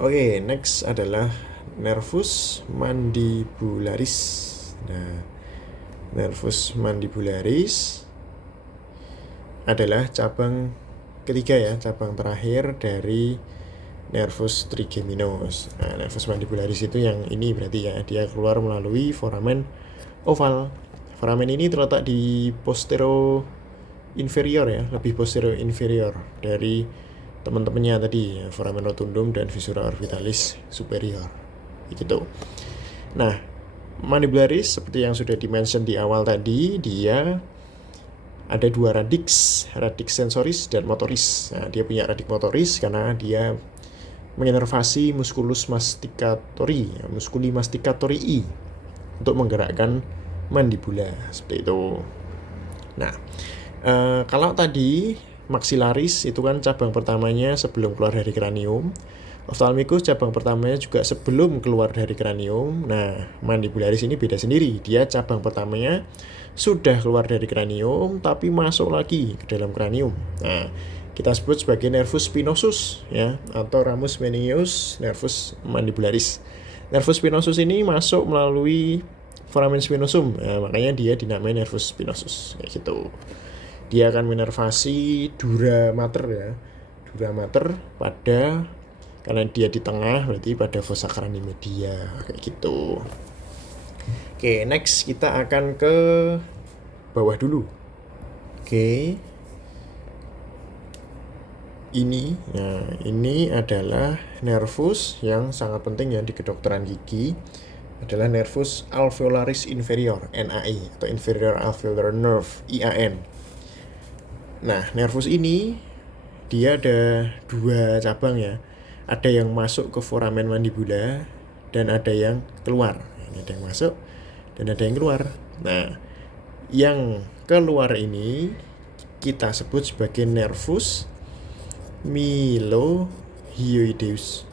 Oke, next adalah nervus mandibularis. Nah, nervus mandibularis adalah cabang ketiga ya, cabang terakhir dari nervus trigeminus. Nah, nervus mandibularis itu yang ini berarti ya, dia keluar melalui foramen oval. Foramen ini terletak di posterior inferior ya, lebih posterior inferior dari teman-temannya tadi ya, foramen rotundum dan viscera orbitalis superior gitu. Nah, mandibularis seperti yang sudah dimention di awal tadi, dia ada dua radix sensoris dan motoris. Nah, dia punya radik motoris karena dia menginervasi musculus masticatori, musculi masticatorii untuk menggerakkan mandibula seperti itu. Nah, kalau tadi maxillaris itu kan cabang pertamanya sebelum keluar dari kranium. Ophthalmicus cabang pertamanya juga sebelum keluar dari kranium. Nah, mandibularis ini beda sendiri. Dia cabang pertamanya sudah keluar dari kranium tapi masuk lagi ke dalam kranium. Nah, kita sebut sebagai nervus spinosus ya, atau ramus meningeus nervus mandibularis. Nervus spinosus ini masuk melalui foramen spinosum. Ya, makanya dia dinamai nervus spinosus kayak gitu. Dia akan menervasi dura mater ya. Dura mater pada, karena dia di tengah berarti pada fossa craniomedia kayak gitu. Oke, next kita akan ke bawah dulu. Oke. Ini adalah nervus yang sangat penting ya di kedokteran gigi, adalah nervus alveolaris inferior, NAI, atau inferior alveolar nerve, IAN. Nah, nervus ini dia ada dua cabang ya. Ada yang masuk ke foramen mandibula dan ada yang keluar. Ini ada yang masuk dan ada yang keluar. Nah, yang keluar ini kita sebut sebagai nervus mylohyoideus.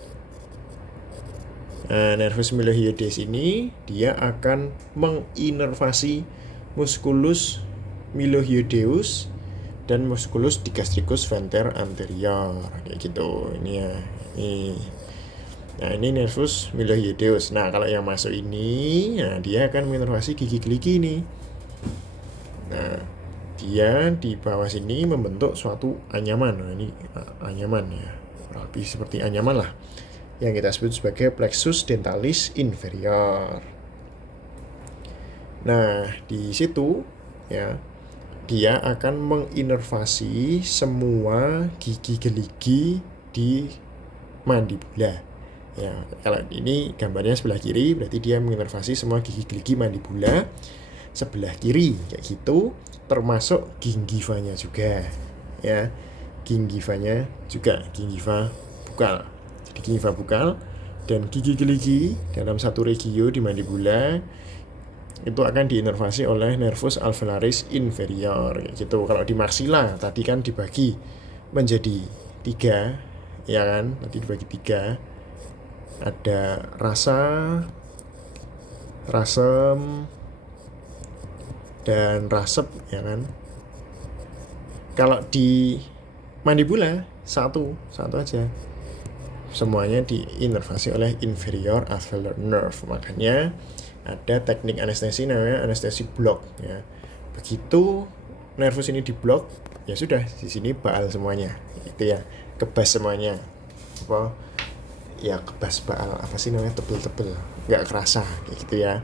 Nah, nervus mylohyoideus ini dia akan menginervasi musculus mylohyoideus dan musculus digastricus venter anterior kayak gitu. Ini ya. Nah, ini nervus mylohyoideus. Nah, kalau yang masuk ini, nah dia akan menginervasi gigi geligi ini. Nah, dia di bawah sini membentuk suatu anyaman. Nah, ini anyaman ya, lebih seperti anyaman lah, yang kita sebut sebagai plexus dentalis inferior. Nah, di situ ya, dia akan menginervasi semua gigi geligi di mandibula. Ya, kalau ini gambarnya sebelah kiri, berarti dia menginervasi semua gigi geligi mandibula sebelah kiri kayak gitu, termasuk gingivanya juga ya, gingivanya juga, gingiva bukal. Jadi gingiva bukal dan gigi geligi dalam satu regio di mandibula itu akan diinervasi oleh nervus alveolaris inferior kayak gitu. Kalau di maksila tadi kan dibagi menjadi 3 ya kan, tadi dibagi 3, ada rasa, rasem, dan rasep ya kan. Kalau di mandibula satu aja, semuanya diinervasi oleh inferior alveolar nerve. Makanya ada teknik anestesi namanya anestesi blok ya. Begitu nervus ini diblok, ya sudah, di sini baal semuanya gitu ya, kebas semuanya, apa ya, kebas baal apa sih namanya, tebel-tebel, nggak kerasa kayak gitu ya.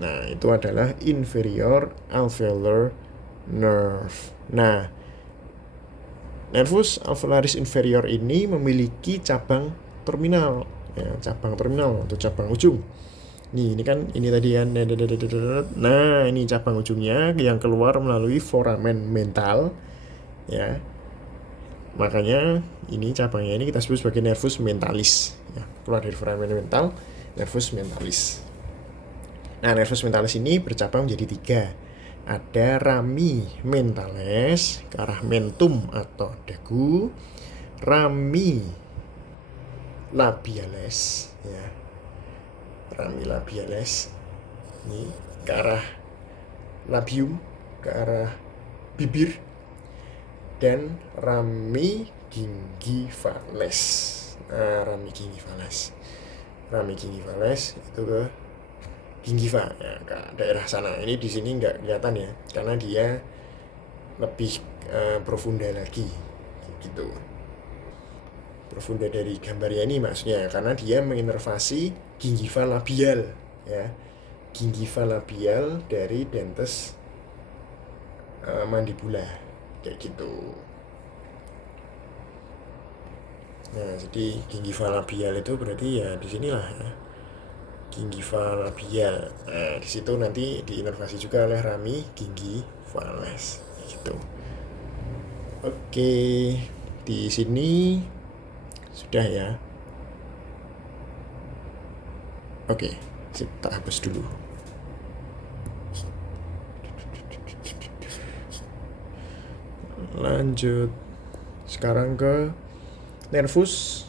Nah, itu adalah inferior alveolar nerve. Nah, nervus alveolaris inferior ini memiliki cabang terminal ya, cabang terminal atau cabang ujung. Ini kan, ini tadi kan. Nah, ini cabang ujungnya yang keluar melalui foramen mental ya. Makanya ini cabangnya ini kita sebut sebagai nervus mentalis ya, keluar dari foramen mental, nervus mentalis. Nah, nervus mentalis ini bercabang menjadi 3. Ada rami mentales ke arah mentum atau dagu, rami labiales ya, rami labiales ini ke arah labium, ke arah bibir, dan rami gingivales Nah, rami gingivalis. Rami gingivalis itu ke gingiva ya, ke daerah sana. Ini di sini nggak kelihatan ya, karena dia lebih profunda lagi gitu. Profunda dari gambarnya ini maksudnya karena dia menginervasi gingiva labial ya. Gingiva labial dari dentes mandibula kayak gitu. Nah, jadi gingiva labial itu berarti ya di sinilah ya. Gingiva labial. Nah, di situ nanti diinervasi juga oleh rami gingivalis gitu. Oke, di sini sudah ya. Oke, kita hapus dulu. Lanjut. Sekarang ke nervus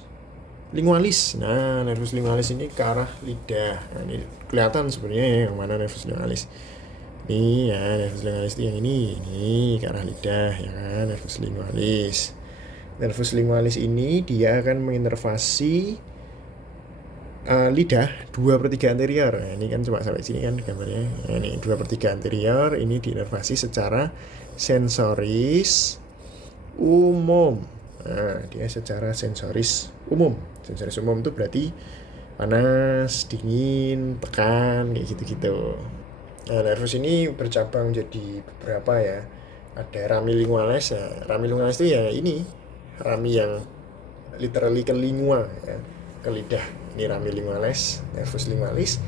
lingualis. Nah, nervus lingualis ini ke arah lidah. Nah, ini kelihatan sebenarnya ya yang mana nervus lingualis. Ini ya, nervus lingualis itu yang ini ke arah lidah ya kan, nervus lingualis. Nervus lingualis ini dia akan menginervasi lidah 2/3 anterior. Nah, ini kan coba sampai sini kan gambarnya. Nah, ini 2/3 anterior ini diinervasi secara sensoris umum. Nah, dia secara sensoris umum. Sensoris umum itu berarti panas, dingin, tekan, kayak gitu-gitu. Nah, nervus ini bercabang jadi beberapa ya. Ada rami lingualis. Nah, rami lingualis itu ya ini rami yang literally ke lingua ya, ke lidah. Ini rami lingualis, nervus lingualis.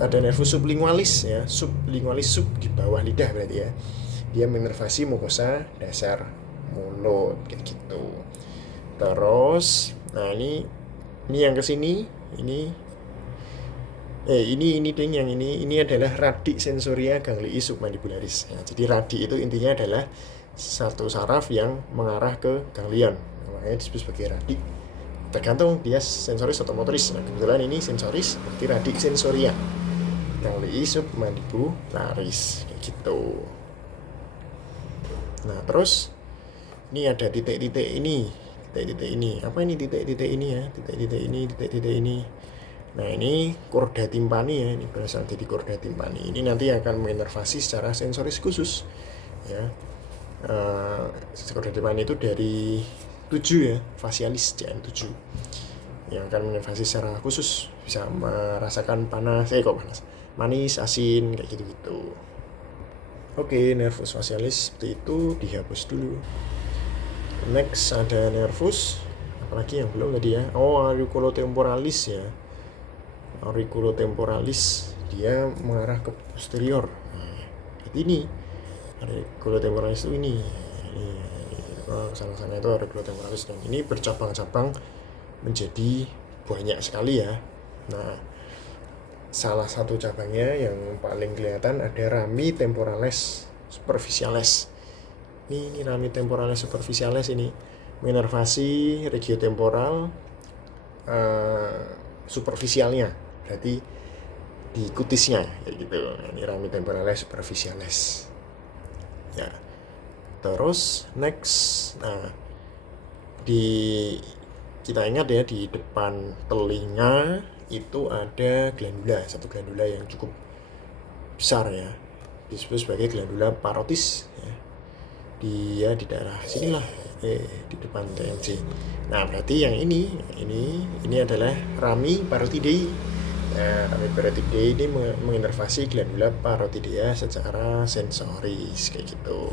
Ada nervus sublingualis ya, sublingualis sub di bawah lidah berarti ya. Dia menervasi mukosa dasar mulut kayak gitu. Terus, nah ini yang kesini, ini ding yang ini adalah radi sensoria ganglii submandibularis. Nah, jadi radi itu intinya adalah satu saraf yang mengarah ke ganglion. Makanya disebut sebagai radi. Tergantung dia sensoris atau motoris. Nah, kebetulan ini sensoris, berarti radi sensoria ganglii submandibularis kayak gitu. Nah, terus ini ada titik-titik ini. Titik-titik ini. Apa ini titik-titik ini ya? Titik-titik ini, titik-titik ini. Nah, ini chorda timpani ya, ini berasal dari chorda timpani. Ini nanti akan menginervasi secara sensoris khusus ya. Chorda timpani itu dari 7 ya, facialis CN7 yang akan menginervasi secara khusus, bisa merasakan panas, manis, asin, kayak gitu-gitu. Oke, nervus facialis seperti itu dihapus dulu. Next ada nervus, apalagi yang belum tadi ya. Auriculotemporalis ya. Auriculotemporalis dia mengarah ke posterior. Nah, ini auriculotemporalis itu ini sana-sana itu auriculotemporalis, dan ini bercabang-cabang menjadi banyak sekali ya. Nah, salah satu cabangnya yang paling kelihatan ada rami temporalis superficialis. Ini rami temporalis superficialis ini menginervasi regiotemporal superficialnya, berarti di kutisnya kayak gitu. Ini rami temporalis superficialis ya. Terus next, nah kita ingat ya, di depan telinga itu ada glandula, satu glandula yang cukup besar ya, disebut sebagai glandula parotis ya. Dia di daerah sinilah, di depan TMJ. Nah, berarti yang ini adalah rami parotidei. Nah, rami parotidei ini menginervasi glandula parotidea secara sensoris kayak gitu.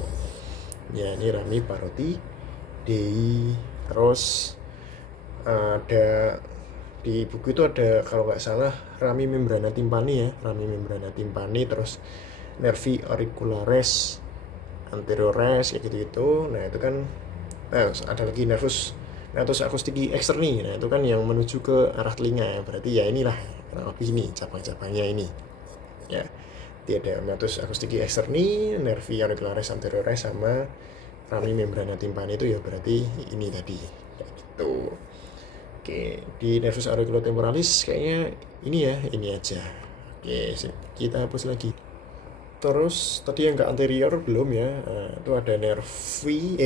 Ya, ini rami parotidei. Terus ada di buku itu ada, kalau nggak salah, rami membrana timpani ya, rami membrana timpani, terus nervi auricularis anteriores kayak gitu-gitu. Nah, itu kan ada lagi nervus acoustici externi. Nah, itu kan yang menuju ke arah telinga ya. Berarti ya inilah lebih ini cabang-cabangnya ini ya. Ada meatus acoustici externi, nervi auricularis anteriores, sama rami membrana timpani itu ya, berarti ini tadi kayak gitu. Oke, di nervus auriculotemporalis kayaknya ini ya, ini aja. Oke, kita hapus lagi. Terus tadi yang ke anterior belum ya. Nah, itu ada nervi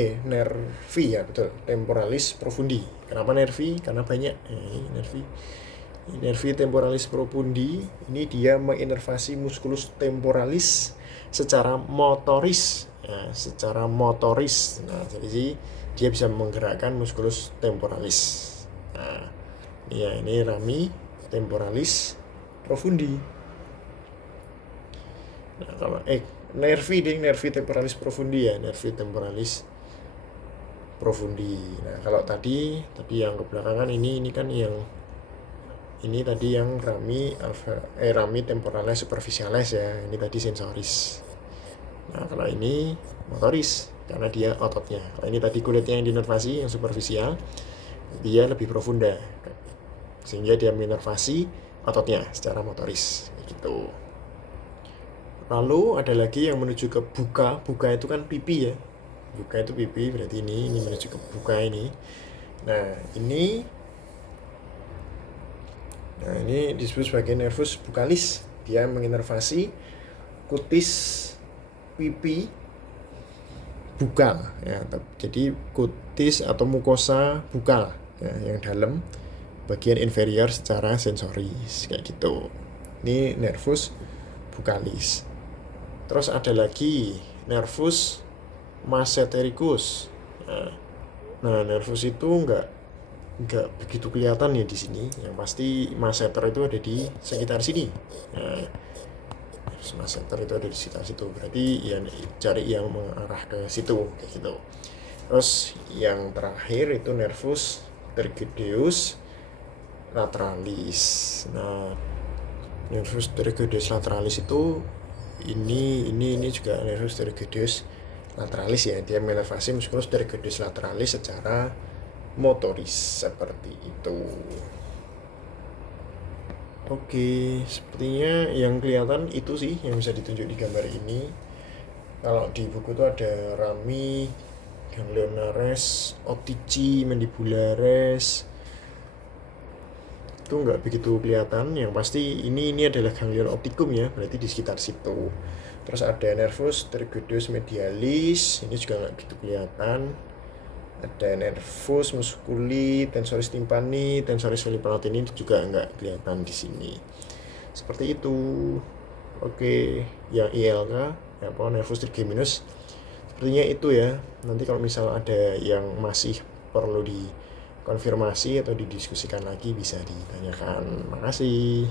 ya betul, temporalis profundi. Kenapa nervi? Karena banyak. Ini nervi temporalis profundi ini dia menginervasi musculus temporalis secara motoris. Nah, jadi dia bisa menggerakkan musculus temporalis. Nah, ya ini rami temporalis profundi. Nah, kalau nervi temporalis profundi ya, nervi temporalis profundi. Nah, kalau tadi yang kebelakangan ini kan yang ini tadi yang rami temporalis superficialis ya. Ini tadi sensoris. Nah, kalau ini motoris karena dia ototnya. Kalau ini tadi kulitnya yang dinervasi yang superficial, dia lebih profunda. Sehingga dia minervasi ototnya secara motoris gitu. Lalu ada lagi yang menuju ke buka. Buka itu kan pipi ya. Buka itu pipi, berarti ini menuju ke buka ini. Nah, ini disebut sebagai nervus bucalis. Dia menginervasi kutis pipi bukal ya. Jadi kutis atau mukosa bukal ya, yang dalam bagian inferior secara sensoris kayak gitu. Ini nervus bucalis. Terus ada lagi nervus massetericus. Nah, nervus itu enggak begitu kelihatan ya di sini. Yang pasti masseter itu ada di sekitar sini. Nah, nervus masseter itu ada di sekitar situ. Berarti ya cari yang mengarah ke situ kayak gitu. Terus yang terakhir itu nervus tergedeus lateralis. Nah, nervus tergedeus lateralis itu ini juga nervus tergedeus lateralis ya. Dia menginervasi musculus tergedeus lateralis secara motoris seperti itu. Oke, sepertinya yang kelihatan itu sih yang bisa ditunjuk di gambar ini. Kalau di buku itu ada rami ganglionares, otici mandibulares, itu nggak begitu kelihatan. Yang pasti ini adalah ganglion optikum ya, berarti di sekitar situ. Terus ada nervus tergedeus medialis, ini juga nggak begitu kelihatan. Ada nervus musculi tensoris tympani, tensoris velipalatin, ini juga nggak kelihatan di sini. Seperti itu. Oke, yang ILK apa nervus trigeminus sepertinya itu ya. Nanti kalau misal ada yang masih perlu dikonfirmasi atau didiskusikan lagi bisa ditanyakan. Makasih.